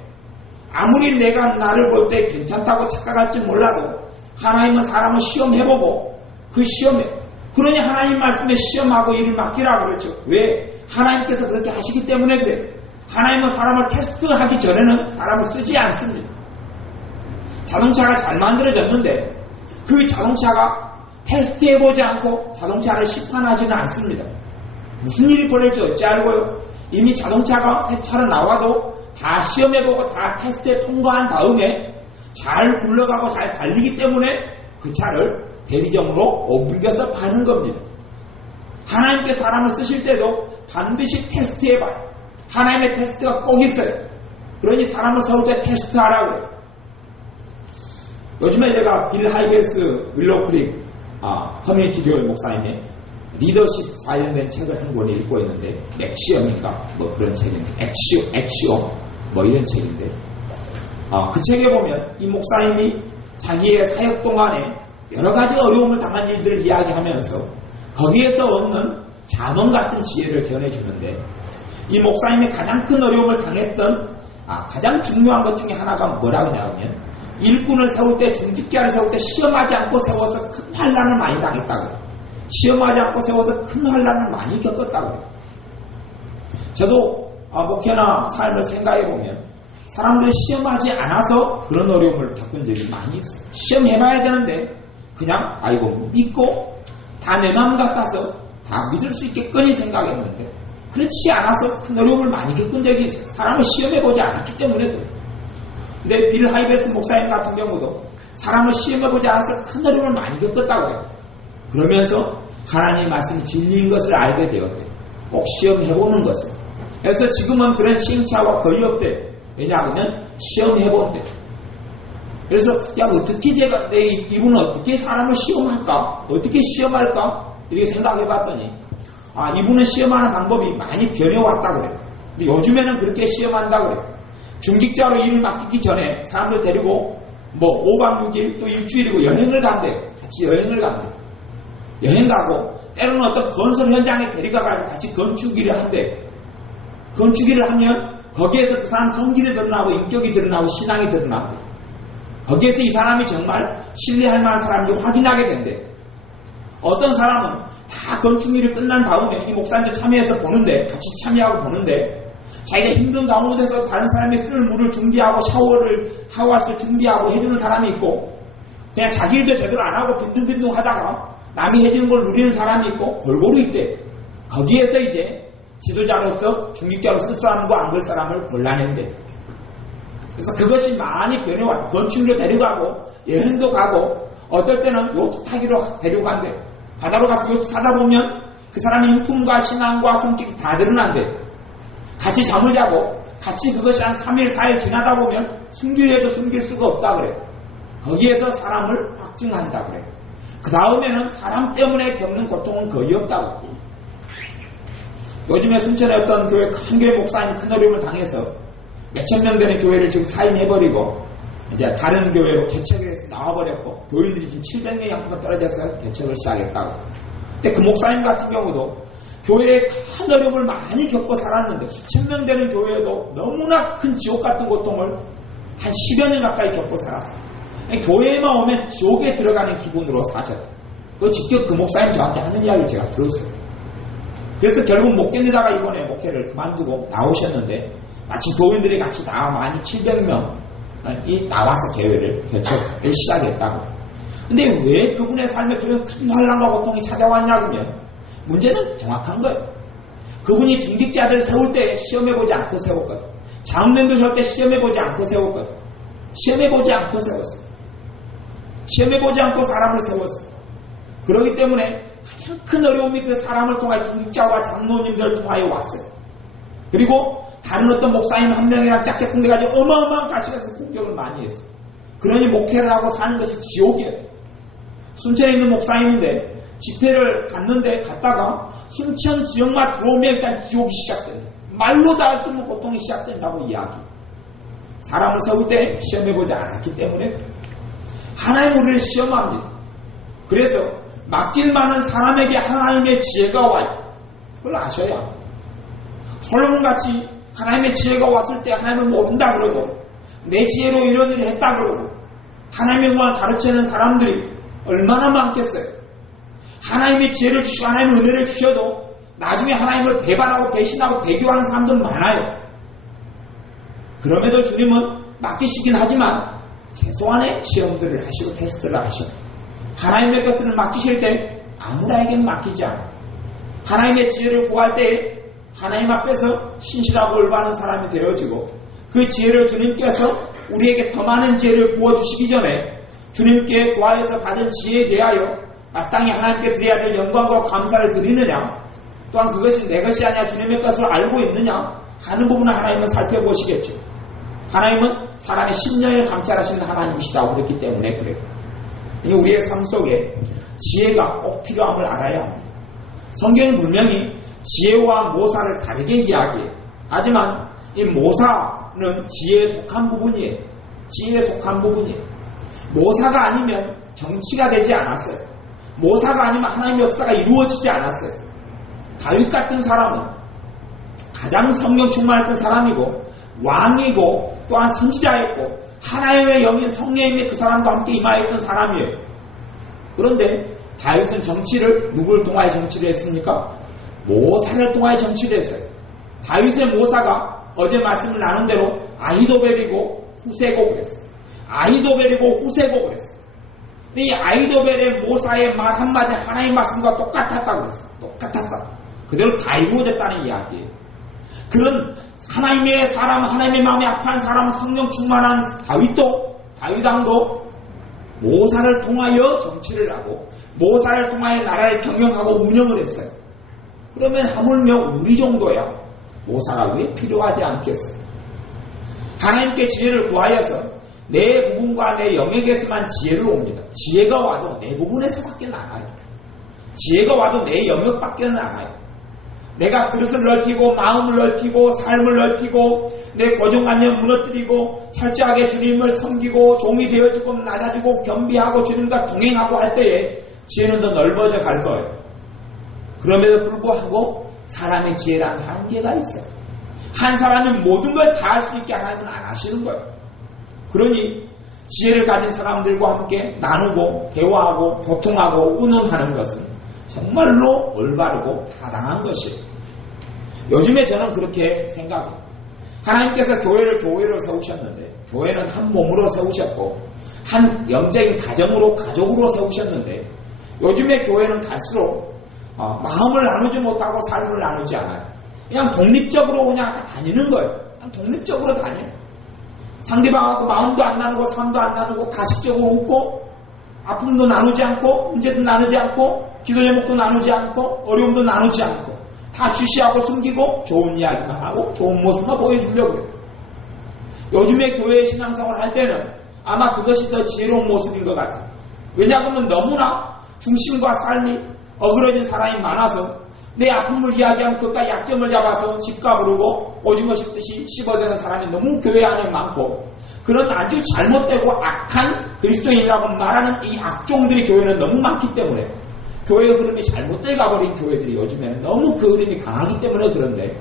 아무리 내가 나를 볼 때 괜찮다고 착각할지 몰라도 하나님은 사람을 시험해보고 그 시험에 그러니 하나님 말씀에 시험하고 일을 맡기라고 그러죠. 왜? 하나님께서 그렇게 하시기 때문에 그래요. 하나님은 사람을 테스트하기 전에는 사람을 쓰지 않습니다. 자동차가 잘 만들어졌는데 그 자동차가 테스트해보지 않고 자동차를 시판하지는 않습니다. 무슨 일이 벌어질지 어찌 알고요? 이미 자동차가 새 차로 나와도 다 시험해보고 다 테스트에 통과한 다음에 잘 굴러가고 잘 달리기 때문에 그 차를 대리점으로 옮겨서 파는 겁니다. 하나님께 사람을 쓰실 때도 반드시 테스트해봐요. 하나님의 테스트가 꼭 있어요. 그러니 사람을 세울 때 테스트하라고 해요. 요즘에 제가 빌 하이게스 윌로크릭 커뮤니티 교회 목사님의 리더십 관련된 책을 한 권을 읽고 있는데, 넥시엄인가 뭐 그런 책인데, 엑시엄 뭐 이런 책인데, 그 책에 보면 이 목사님이 자기의 사역 동안에 여러 가지 어려움을 당한 일들을 이야기하면서 거기에서 얻는 자문 같은 지혜를 전해주는데, 이 목사님이 가장 큰 어려움을 당했던 가장 중요한 것 중에 하나가 뭐라고 하냐면, 일꾼을 세울 때, 중직자를 세울 때 시험하지 않고 세워서 큰 환난을 많이 당했다고. 시험하지 않고 세워서 큰 환난을 많이 겪었다고. 저도 목회나 삶을 생각해보면 사람들이 시험하지 않아서 그런 어려움을 겪은 적이 많이 있어요. 시험해봐야 되는데 그냥 믿고 다 내 마음 같아서 다 믿을 수 있겠거니 생각했는데, 그렇지 않아서 큰 어려움을 많이 겪은 적이 있어요. 사람을 시험해보지 않았기 때문에 그래요. 근데 빌 하이베스 목사님 같은 경우도 사람을 시험해보지 않아서 큰 어려움을 많이 겪었다고 해요. 그러면서 하나님의 말씀이 진리인 것을 알게 되었대요. 꼭 시험해보는 것을. 그래서 지금은 그런 시행착오가 거의 없대요. 왜냐하면 시험해본대. 그래서 어떻게 이분은 어떻게 사람을 시험할까? 어떻게 시험할까? 이렇게 생각해봤더니 이분은 시험하는 방법이 많이 변해왔다고 그래요. 근데 요즘에는 그렇게 시험한다고 그래요. 중직자로 일을 맡기기 전에 사람들 데리고 5박 6일 또 일주일이고 여행을 간대요. 같이 여행을 간대요. 여행 가고 때로는 어떤 건설 현장에 데려가가지고 같이 건축일을 한대요. 건축일을 하면 거기에서 그 사람 성질이 드러나고 인격이 드러나고 신앙이 드러나고, 거기에서 이 사람이 정말 신뢰할 만한 사람인지 확인하게 된대. 어떤 사람은 다 건축일이 끝난 다음에 이 목사님들 참여해서 보는데, 같이 참여하고 보는데, 자기가 힘든 가운데서 다른 사람이 쓸 물을 준비하고 샤워할 준비하고 해주는 사람이 있고, 그냥 자기 일도 제대로 안 하고 빈둥빈둥 하다가 남이 해주는 걸 누리는 사람이 있고, 골고루 있대. 거기에서 이제 지도자로서 중직자로 쓸 사람과 안 볼 사람을 골라낸대. 그래서 그것이 많이 변해왔다. 건축으로 데려가고 여행도 가고, 어떨 때는 요트 타기로 데려간대. 바다로 가서 요트 타다 보면 그 사람의 인품과 신앙과 성격이 다 드러난대. 같이 잠을 자고 같이 그것이 한 3일 4일 지나다 보면 숨기려도 숨길 수가 없다 그래요. 거기에서 사람을 확증한다 그래요. 그 다음에는 사람 때문에 겪는 고통은 거의 없다고. 요즘에 순천에 어떤 교회 큰 교회 목사님이 큰 어려움을 당해서 몇천 명 되는 교회를 지금 사임해버리고 이제 다른 교회로 개척을 해서 나와버렸고, 교인들이 지금 700명이 한번 떨어져서 개척을 시작했다고. 근데 그 목사님 같은 경우도 교회에 큰 어려움을 많이 겪고 살았는데, 수천 명 되는 교회에도 너무나 큰 지옥 같은 고통을 한 10여 년 가까이 겪고 살았어요. 교회에만 오면 지옥에 들어가는 기분으로 사셨어요. 그거 직접 그 목사님 저한테 하는 이야기를 제가 들었어요. 그래서 결국 못 견디다가 이번에 목회를 그만두고 나오셨는데, 마침 교인들이 같이 다 많이 700명이 나와서 교회를 개척을 시작했다고. 근데 왜 그분의 삶에 그런 큰 환난과 고통이 찾아왔냐면, 문제는 정확한 거예요. 그분이 중직자들을 세울 때 시험해보지 않고 세웠거든. 장로님들 세울 때 시험해보지 않고 세웠거든. 시험해보지 않고 세웠어요. 시험해보지 않고 사람을 세웠어요. 그렇기 때문에 가장 큰 어려움이 그 사람을 통하여 중직자와 장로님들을 통하여 왔어요. 그리고 다른 어떤 목사님 한 명이랑 짝짝꿍돼가지고 어마어마한 가치에서 공격을 많이 했어요. 그러니 목회를 하고 사는 것이 지옥이에요. 순천에 있는 목사님인데 집회를 갔다가 순천 지역만 들어오면 일단 지옥이 시작된다. 말로 다 할 수 없는 고통이 시작된다고 이야기. 사람을 세울 때 시험해보지 않았기 때문에 하나님 우리를 시험합니다. 그래서 맡길 만한 사람에게 하나님의 지혜가 와요. 그걸 아셔야. 솔로몬같이 하나님의 지혜가 왔을 때 하나님을 모른다 그러고, 내 지혜로 이런 일을 했다 그러고, 하나님의 공을 가르치는 사람들이 얼마나 많겠어요. 하나님의 지혜를 주시고 하나님의 은혜를 주셔도 나중에 하나님을 배반하고 배신하고 배교하는 사람들 많아요. 그럼에도 주님은 맡기시긴 하지만 최소한의 시험들을 하시고 테스트를 하셔. 하나님의 것들을 맡기실 때 아무나에게는 맡기지 않아. 하나님의 지혜를 구할 때 하나님 앞에서 신실하고 올바른 사람이 되어지고, 그 지혜를 주님께서 우리에게 더 많은 지혜를 부어주시기 전에 주님께 구하여서 받은 지혜에 대하여 마땅히 하나님께 드려야 될 영광과 감사를 드리느냐, 또한 그것이 내 것이 아니라 주님의 것을 알고 있느냐 하는 부분을 하나님은 살펴보시겠죠. 하나님은 사람의 심령을 감찰하시는 하나님이시다고 그랬기 때문에 그래요. 우리의 삶 속에 지혜가 꼭 필요함을 알아야 합니다. 성경은 분명히 지혜와 모사를 다르게 이야기해요. 하지만 이 모사는 지혜에 속한 부분이에요. 지혜에 속한 부분이에요. 모사가 아니면 정치가 되지 않았어요. 모사가 아니면 하나님의 역사가 이루어지지 않았어요. 다윗 같은 사람은 가장 성령 충만했던 사람이고 왕이고 또한 선지자였고 하나님의 영인 성령님이 그 사람과 함께 임하였던 사람이에요. 그런데 다윗은 정치를 누구를 통하여 정치를 했습니까? 모사를 통하여 정치를 했어요. 다윗의 모사가 어제 말씀을 나눈 대로 아히도벨이고 후세고 그랬어요. 아히도벨이고 후세고 그랬어요. 이 아히도벨의 모사의 말 한마디 하나님의 말씀과 똑같았다고 그랬어요. 똑같았다. 그대로 다 이루어졌다는 이야기예요. 그런 하나님의 사람, 하나님의 마음에 합한 사람, 성령 충만한 다윗왕도 모사를 통하여 정치를 하고 모사를 통하여 나라를 경영하고 운영을 했어요. 그러면 하물며 우리 정도야 모사가 왜 필요하지 않겠어요? 하나님께 지혜를 구하여서 내 부분과 내 영역에서만 지혜를 옵니다. 지혜가 와도 내 부분에서밖에 나가요. 지혜가 와도 내 영역밖에 나가요. 내가 그릇을 넓히고 마음을 넓히고 삶을 넓히고 내 고정관념 무너뜨리고 철저하게 주님을 섬기고 종이 되어주고 낮아지고 겸비하고 주님과 동행하고 할 때에 지혜는 더 넓어져 갈 거예요. 그럼에도 불구하고 사람의 지혜라는 한계가 있어요. 한 사람은 모든 걸 다 할 수 있게 하나님은 안 하시는 거예요. 그러니 지혜를 가진 사람들과 함께 나누고 대화하고 교통하고 의논하는 것은 정말로 올바르고 타당한 것이에요. 요즘에 저는 그렇게 생각해요. 하나님께서 교회를 세우셨는데 교회는 한 몸으로 세우셨고 한 영적인 가족으로 세우셨는데 요즘에 교회는 갈수록 마음을 나누지 못하고 삶을 나누지 않아요. 그냥 독립적으로 그냥 다니는 거예요. 그냥 독립적으로 다녀요. 상대방하고 마음도 안 나누고 삶도 안 나누고 가식적으로 웃고 아픔도 나누지 않고 문제도 나누지 않고 기도 제목도 나누지 않고 어려움도 나누지 않고 다 쉬쉬하고 숨기고 좋은 이야기만 하고 좋은 모습만 보여주려고 해요. 요즘에 교회 신앙생활을 할 때는 아마 그것이 더 지혜로운 모습인 것 같아요. 왜냐하면 너무나 중심과 삶이 어그러진 사람이 많아서 내 아픔을 이야기하면 그것과 약점을 잡아서 집가 부르고 오징어 씹듯이 씹어대는 사람이 너무 교회 안에 많고 그런 아주 잘못되고 악한 그리스도인이라고 말하는 이 악종들이 교회는 너무 많기 때문에 교회의 흐름이 잘못되어 가버린 교회들이 요즘에는 너무 그 흐름이 강하기 때문에 그런데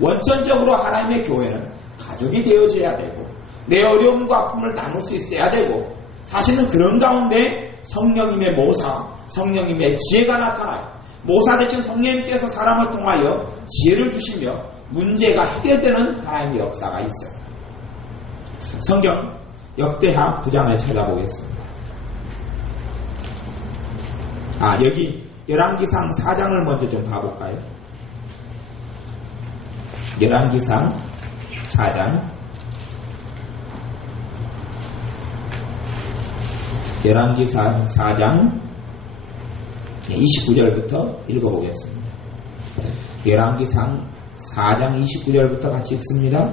원천적으로 하나님의 교회는 가족이 되어져야 되고 내 어려움과 아픔을 나눌 수 있어야 되고 사실은 그런 가운데 성령님의 모사, 성령님의 지혜가 나타나요. 모사 되신 성령님께서 사람을 통하여 지혜를 주시며 문제가 해결되는 하나님의 역사가 있어요. 성경 역대하 9장을 찾아보겠습니다. 여기 열왕기상 4장을 먼저 좀 봐볼까요? 열왕기상 4장 열왕기상 4장 29절부터 읽어보겠습니다. 열왕기상 4장 29절부터 같이 읽습니다.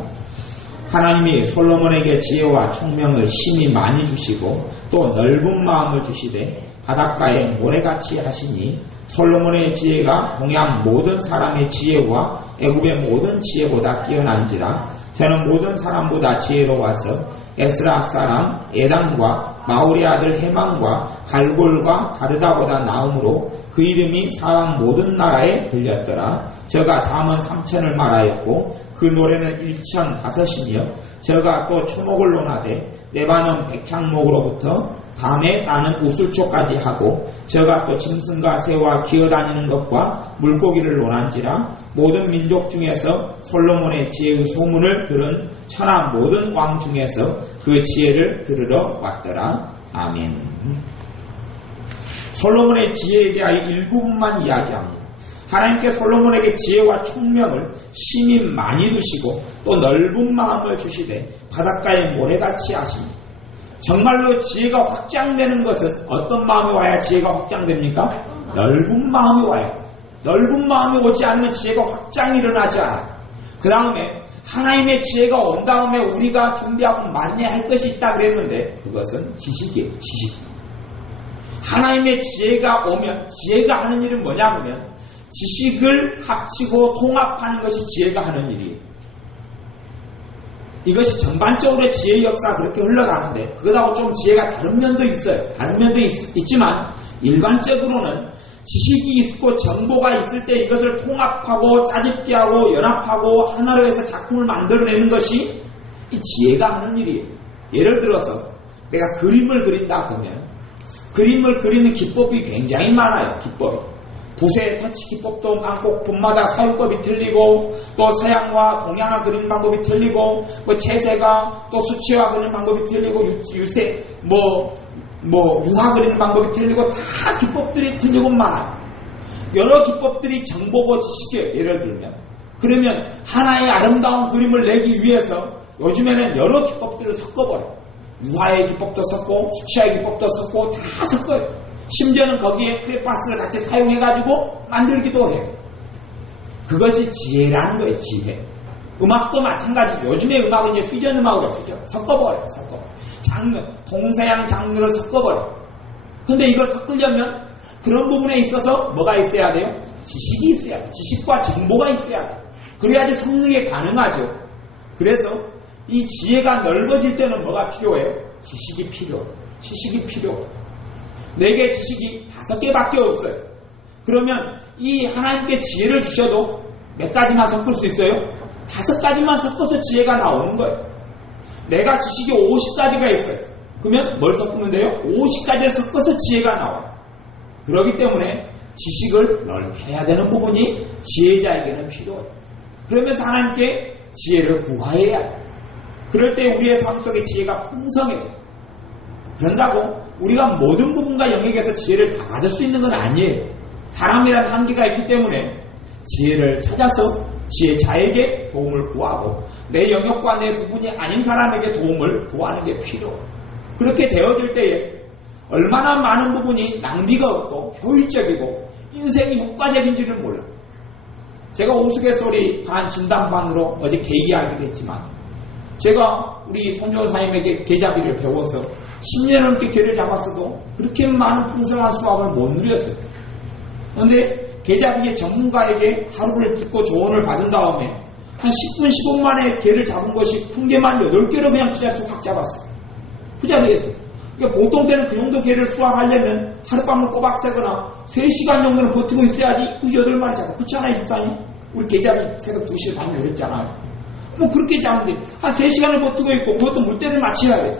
하나님이 솔로몬에게 지혜와 총명을 심히 많이 주시고 또 넓은 마음을 주시되 바닷가에 모래같이 하시니 솔로몬의 지혜가 동양 모든 사람의 지혜와 애굽의 모든 지혜보다 뛰어난지라. 저는 모든 사람보다 지혜로워서 에스라 사람 에단과 마울의 아들 헤만과 갈골과 다르다보다 나음으로 그 이름이 사람 모든 나라에 들렸더라. 저가 잠언 3천을 말하였고 그 노래는 1,005이며 저가 또 초목을 논하되 레바논 백향목으로부터 담에 나는 우슬초까지 하고 저가 또 짐승과 새와 기어다니는 것과 물고기를 논한지라. 모든 민족 중에서 솔로몬의 지혜의 소문을 들은 천하 모든 왕 중에서 그 지혜를 들으러 왔더라. 아멘. 솔로몬의 지혜에 대하여 일부분만 이야기합니다. 하나님께 솔로몬에게 지혜와 총명을 심히 많이 주시고 또 넓은 마음을 주시되 바닷가에 모래같이 하시니 정말로 지혜가 확장되는 것은 어떤 마음이 와야 지혜가 확장됩니까? 넓은 마음이 와요. 넓은 마음이 오지 않으면 지혜가 확장이 일어나지 않아요. 그 다음에 하나님의 지혜가 온 다음에 우리가 준비하고 만회할 것이 있다 그랬는데 그것은 지식이에요. 지식. 하나님의 지혜가 오면 지혜가 하는 일은 뭐냐면 지식을 합치고 통합하는 것이 지혜가 하는 일이에요. 이것이 전반적으로 지혜의 역사가 그렇게 흘러가는데 그것하고 좀 지혜가 다른 면도 있어요. 다른 면도 있지만 일반적으로는 지식이 있고 정보가 있을 때 이것을 통합하고 짜집기 하고 연합하고 하나로 해서 작품을 만들어내는 것이 이 지혜가 하는 일이에요. 예를 들어서 내가 그림을 그린다 그러면 그림을 그리는 기법이 굉장히 많아요. 기법이. 붓의 터치 기법도 많고 붓마다 사용법이 틀리고 또 서양과 동양화 그리는 방법이 틀리고 뭐 채색화 또 수치화 그리는 방법이 틀리고 유색 유화 그리는 방법이 틀리고 다 기법들이 틀리고 많아요. 여러 기법들이 정보고 지식이에요. 예를 들면 그러면 하나의 아름다운 그림을 내기 위해서 요즘에는 여러 기법들을 섞어버려요. 유화의 기법도 섞고 수치화의 기법도 섞고 다 섞어요. 심지어는 거기에 크레파스를 같이 사용해가지고 만들기도 해요. 그것이 지혜라는 거예요. 지혜. 음악도 마찬가지죠. 요즘의 음악은 이제 퓨전 음악으로 섞어버려요. 장르, 동서양 장르를 섞어버려요. 근데 이걸 섞으려면 그런 부분에 있어서 뭐가 있어야 돼요? 지식이 있어야 돼요. 지식과 정보가 있어야 돼요. 그래야지 성능이 가능하죠. 그래서 이 지혜가 넓어질 때는 뭐가 필요해요? 지식이 필요해요. 지식이 필요해요. 내게 지식이 5개밖에 없어요. 그러면 이 하나님께 지혜를 주셔도 몇 가지만 섞을 수 있어요? 5가지만 섞어서 지혜가 나오는 거예요. 내가 지식이 50가지가 있어요. 그러면 뭘 섞으면 돼요? 50가지를 섞어서 지혜가 나와요. 그렇기 때문에 지식을 넓게 해야 되는 부분이 지혜자에게는 필요해요. 그러면서 하나님께 지혜를 구해야 해요. 그럴 때 우리의 삶 속에 지혜가 풍성해져요. 그런다고 우리가 모든 부분과 영역에서 지혜를 다 받을 수 있는 건 아니에요. 사람이라는 한계가 있기 때문에 지혜를 찾아서 지혜자에게 도움을 구하고 내 영역과 내 부분이 아닌 사람에게 도움을 구하는 게 필요해요. 그렇게 되어질 때에 얼마나 많은 부분이 낭비가 없고 효율적이고 인생이 효과적인지를 몰라요. 제가 우스갯소리 반 진담반으로 어제 계기하기도 했지만 제가 우리 손조사님에게 계자비를 배워서 10년 넘게 개를 잡았어도 그렇게 많은 풍성한 수확을 못 누렸어요. 그런데 계자비의 전문가에게 하루를 듣고 조언을 받은 다음에 한 10분, 15분 만에 개를 잡은 것이 큰 개만 8개로 그냥 그 자리에서 확 잡았어요. 그 자리에서. 그러니까 보통 때는 그 정도 개를 수확하려면 하룻밤을 꼬박 새거나 3시간 정도는 버티고 있어야지 그 8마리 잡아. 그렇잖아요, 집사님? 우리 계자비 새벽 2시에 다니고 그랬잖아요. 뭐 그렇게 잡는데 한 3시간을 버티고 있고 그것도 물때를 맞춰야 돼요.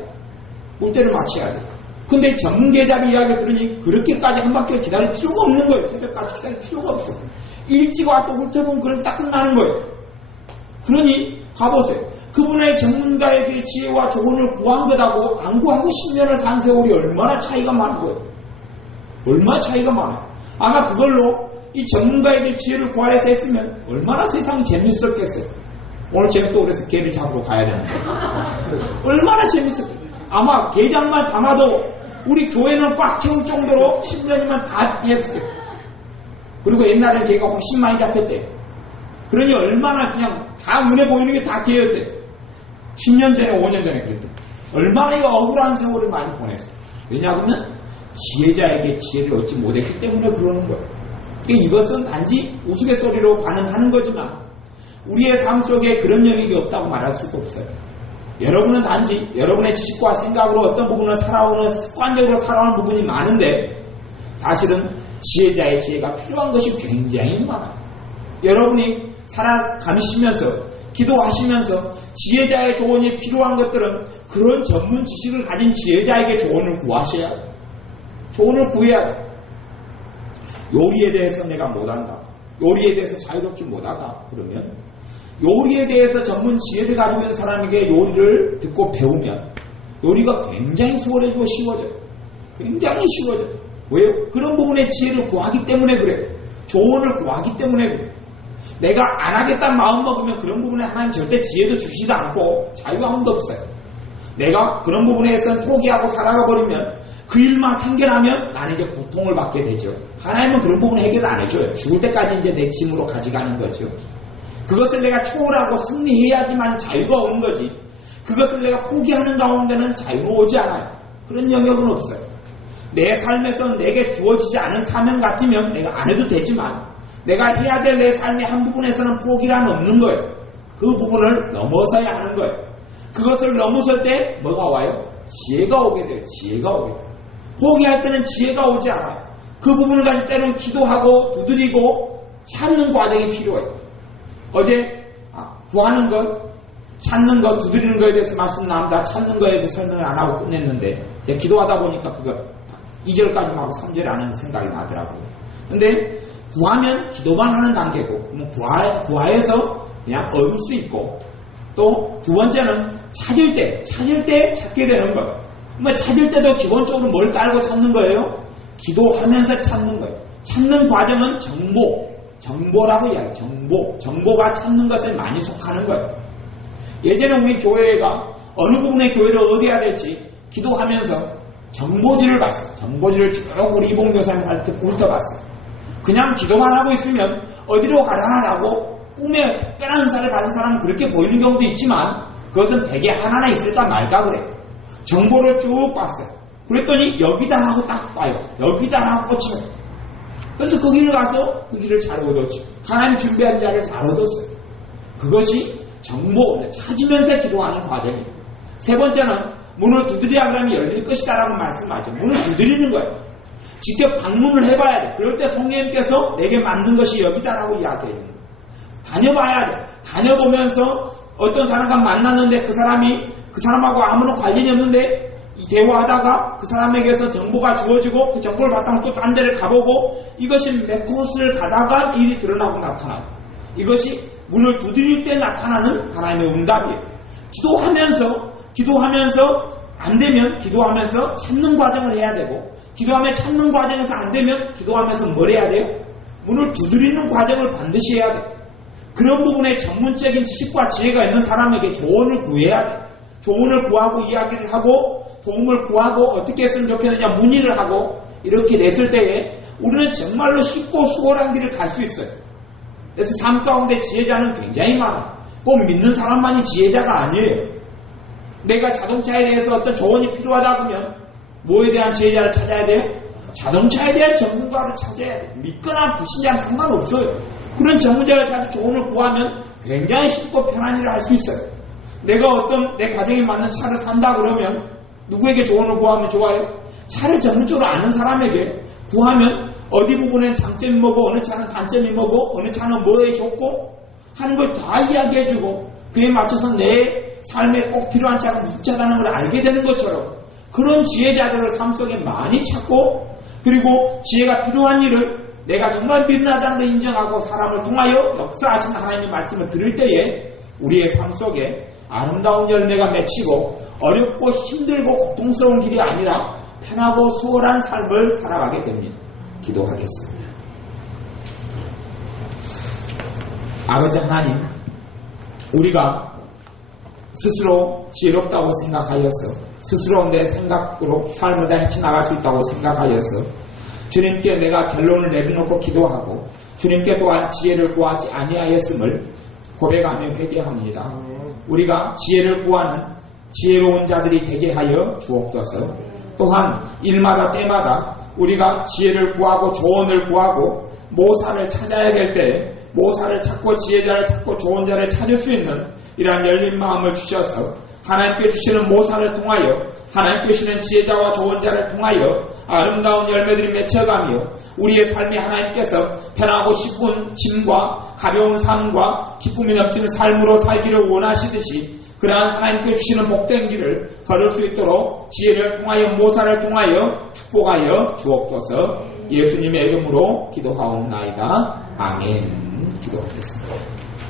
물때를 맞춰야 돼요. 근데 전문 계자비 이야기 들으니 그렇게까지 한 바퀴 기다릴 필요가 없는 거예요. 새벽까지 기다릴 필요가 없어. 일찍 와서 훑어보면 그걸 딱 끝나는 거예요. 그러니 가보세요. 그분의 전문가에게 지혜와 조언을 구한 것하고 안 구하고 10년을 산 세월이 얼마나 차이가 많은 거예요. 얼마나 차이가 많아요. 아마 그걸로 이 전문가에게 지혜를 구하려서 했으면 얼마나 세상이 재밌었겠어요. 오늘 제가 또 그래서 개를 잡으러 가야 되는데 얼마나 재밌었겠어요. 아마 게장만 담아도 우리 교회는 꽉 채울 정도로 10년이면 다 했었겠어요. 그리고 옛날에 개가 훨씬 많이 잡혔대요. 그러니 얼마나 그냥 다 눈에 보이는 게 다 개였대요. 10년 전에 5년 전에 그랬대요. 얼마나 이 억울한 세월을 많이 보냈어요. 왜냐하면 지혜자에게 지혜를 얻지 못했기 때문에 그러는 거예요. 그러니까 이것은 단지 우스갯소리로 반응하는 거지만 우리의 삶 속에 그런 영역이 없다고 말할 수도 없어요. 여러분은 단지 여러분의 지식과 생각으로 어떤 부분을 습관적으로 살아오는 부분이 많은데 사실은 지혜자의 지혜가 필요한 것이 굉장히 많아요. 여러분이 살아가시면서 기도하시면서 지혜자의 조언이 필요한 것들은 그런 전문 지식을 가진 지혜자에게 조언을 구하셔야 돼요. 조언을 구해야 돼요. 요리에 대해서 내가 못한다. 요리에 대해서 자유롭지 못하다. 그러면 요리에 대해서 전문 지혜를 가지고 있는 사람에게 요리를 듣고 배우면 요리가 굉장히 수월해지고 쉬워져요. 굉장히 쉬워져요. 왜요? 그런 부분의 지혜를 구하기 때문에 그래요. 조언을 구하기 때문에 그래요. 내가 안 하겠다는 마음 먹으면 그런 부분에 하나님 절대 지혜도 주시지도 않고 자유함도 없어요. 내가 그런 부분에서 포기하고 살아가 버리면 그 일만 생겨나면 나는 이제 고통을 받게 되죠. 하나님은 그런 부분을 해결 안 해줘요. 죽을 때까지 이제 내 짐으로 가져가는 거죠. 그것을 내가 초월하고 승리해야지만 자유가 오는 거지. 그것을 내가 포기하는 가운데는 자유가 오지 않아요. 그런 영역은 없어요. 내 삶에서 내게 주어지지 않은 사명 같으면 내가 안 해도 되지만 내가 해야 될 내 삶의 한 부분에서는 포기란 없는 거예요. 그 부분을 넘어서야 하는 거예요. 그것을 넘어설 때 뭐가 와요? 지혜가 오게 돼요. 지혜가 오게 돼요. 포기할 때는 지혜가 오지 않아요. 그 부분을 가지고 때로는 기도하고 두드리고 찾는 과정이 필요해요. 어제 구하는 것, 찾는 것, 두드리는 것에 대해서 말씀 나옵니다. 찾는 것에 대해서 설명을 안 하고 끝냈는데 제가 기도하다 보니까 그거 2절까지만 하고 3절에 안 하는 생각이 나더라고요. 근데 구하면 기도만 하는 단계고 구하에서 그냥 얻을 수 있고 또 두 번째는 찾을 때 찾게 되는 거예요. 찾을 때도 기본적으로 뭘 깔고 찾는 거예요? 기도하면서 찾는 거예요. 찾는 과정은 정보라고 이야기해요. 정보가 찾는 것을 많이 속하는 거예요. 예전에 우리 교회가 어느 부분의 교회를 얻어야 될지 기도하면서 정보지를 봤어요. 정보지를 쭉 우리 이봉 교사님한테 훑어봤어요. 그냥 기도만 하고 있으면 어디로 가라라고 꿈에 특별한 은사를 받은 사람은 그렇게 보이는 경우도 있지만 그것은 대개 하나나 있을까 말까 그래요. 정보를 쭉 봤어요. 그랬더니 여기다 하고 딱 봐요. 여기다 하고 꽂혀요. 그래서 그 길을 가서 그 길을 잘 얻었죠. 하나님 준비한 자를 잘 얻었어요. 그것이 정보, 찾으면서 기도하는 과정이에요. 세 번째는 문을 두드리라 그러면 열릴 것이다라고 말씀하죠. 문을 두드리는 거예요. 직접 방문을 해봐야 돼. 그럴 때 성령님께서 내게 맞는 것이 여기다라고 이야기해요. 다녀봐야 돼. 다녀보면서 어떤 사람과 만났는데 그 사람하고 아무런 관련이 없는데 대화하다가 그 사람에게서 정보가 주어지고 그 정보를 바탕으로 또 딴 데를 가보고 이것이 몇 곳을 가다가 일이 드러나고 나타나요. 이것이 문을 두드릴 때 나타나는 하나님의 응답이에요. 기도하면서 안 되면 기도하면서 찾는 과정을 해야 되고 기도하며 찾는 과정에서 안 되면 기도하면서 뭘 해야 돼요? 문을 두드리는 과정을 반드시 해야 돼요. 그런 부분에 전문적인 지식과 지혜가 있는 사람에게 조언을 구해야 돼요. 조언을 구하고 이야기를 하고 도움을 구하고 어떻게 했으면 좋겠느냐 문의를 하고 이렇게 냈을 때에 우리는 정말로 쉽고 수월한 길을 갈 수 있어요. 그래서 삶 가운데 지혜자는 굉장히 많아요. 꼭 믿는 사람만이 지혜자가 아니에요. 내가 자동차에 대해서 어떤 조언이 필요하다 그러면 뭐에 대한 지혜자를 찾아야 돼요? 자동차에 대한 전문가를 찾아야 돼요. 믿거나 불신자는 상관없어요. 그런 전문자를 찾아서 조언을 구하면 굉장히 쉽고 편한 일을 할 수 있어요. 내가 어떤 내 가정에 맞는 차를 산다 그러면 누구에게 조언을 구하면 좋아요? 차를 전문적으로 아는 사람에게 구하면 어디 부분엔 장점이 뭐고 어느 차는 단점이 뭐고 어느 차는 뭐에 좋고 하는 걸 다 이야기해주고 그에 맞춰서 내 삶에 꼭 필요한 차가 무슨 차라는 걸 알게 되는 것처럼 그런 지혜자들을 삶 속에 많이 찾고 그리고 지혜가 필요한 일을 내가 정말 믿는다는 걸 인정하고 사람을 통하여 역사하신 하나님의 말씀을 들을 때에 우리의 삶 속에 아름다운 열매가 맺히고 어렵고 힘들고 고통스러운 길이 아니라 편하고 수월한 삶을 살아가게 됩니다. 기도하겠습니다. 아버지 하나님, 우리가 스스로 지혜롭다고 생각하여서 스스로 내 생각으로 삶을 다 헤쳐나갈 수 있다고 생각하여서 주님께 내가 결론을 내려놓고 기도하고 주님께 또한 지혜를 구하지 아니하였음을 고백하며 회개합니다. 우리가 지혜를 구하는 지혜로운 자들이 되게 하여 주옵소서. 또한 일마다 때마다 우리가 지혜를 구하고 조언을 구하고 모사를 찾아야 될 때 모사를 찾고 지혜자를 찾고 좋은 자를 찾을 수 있는 이러한 열린 마음을 주셔서 하나님께 주시는 모사를 통하여 하나님께 주시는 지혜자와 좋은 자를 통하여 아름다운 열매들이 맺혀가며 우리의 삶에 하나님께서 편하고 기쁜 짐과 가벼운 삶과 기쁨이 넘치는 삶으로 살기를 원하시듯이 그러한 하나님께 주시는 복된 길을 걸을 수 있도록 지혜를 통하여 모사를 통하여 축복하여 주옵소서. 예수님의 이름으로 기도하옵나이다. 아멘. 기도하겠습니다.